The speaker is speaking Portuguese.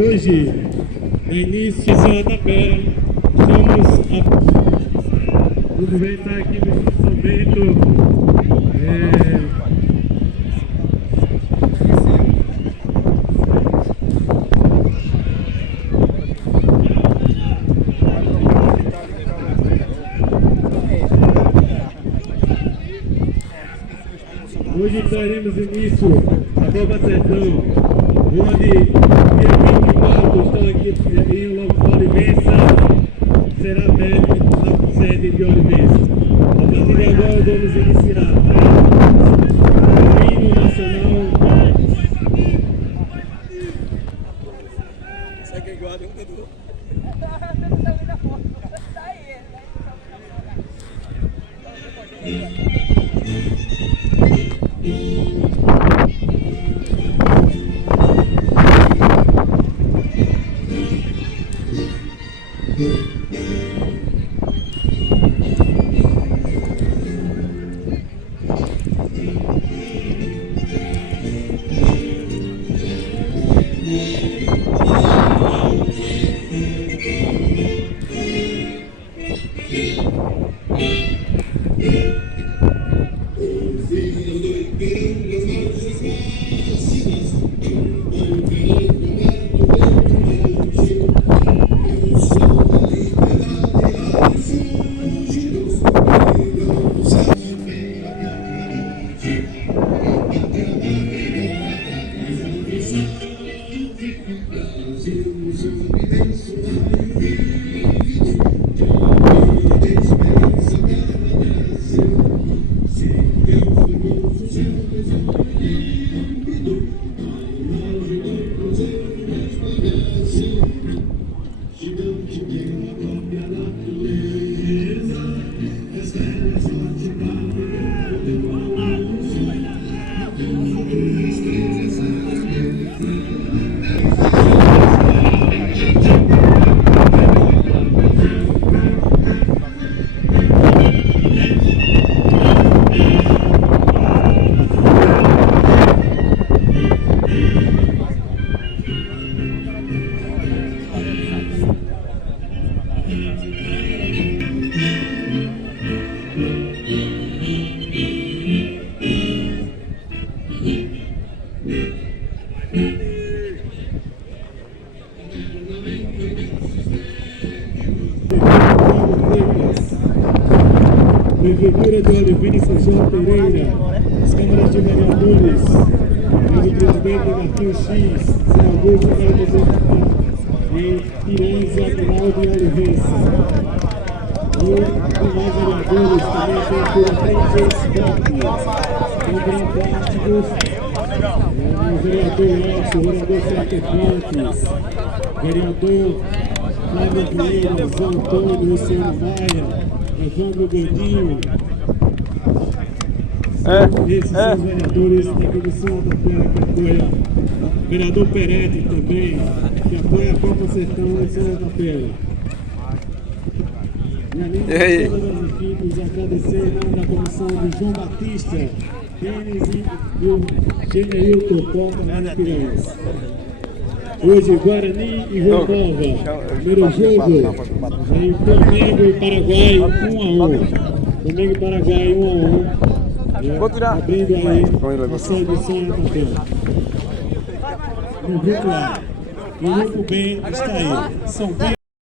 Hoje, no início de São Tapera, vamos ver estar aqui no São Bento. Hoje daremos início à Copa Sertão, onde dia 24 estão aqui em Olivença, será aberto na sede de Olivença. A partir de agora vamos iniciar o hino nacional. Segue igual, um dedo. Prefeitura de Olivença, João Pereira, as câmaras de vereadores, o presidente Marquinhos X, senador de Carlos em Pirães e Aguinaldo de Olivença. E demais vereadores também tem por Esporte, tem Grandásticos, o vereador Elcio, o vereador Sertão, vereador Flávio Vieira, Zé Antônio, Luciano Maia, Evandro Gordinho. Esses são os vereadores da Comissão da Tapera que apoia. Vereador Peretti também, que apoia a Copa Sertão em São Tapera. E além de todas as equipes, agradecer da comissão de João Batista, Denis e o Geneilton Copa de Piranhas. Hoje, Guarani e Copa. Primeiro jogo em Flamengo e Paraguai 1-1. Flamengo e Paraguai 1-1. Abrindo aí a sede de São Tapera. No grupo A. No grupo B está aí. São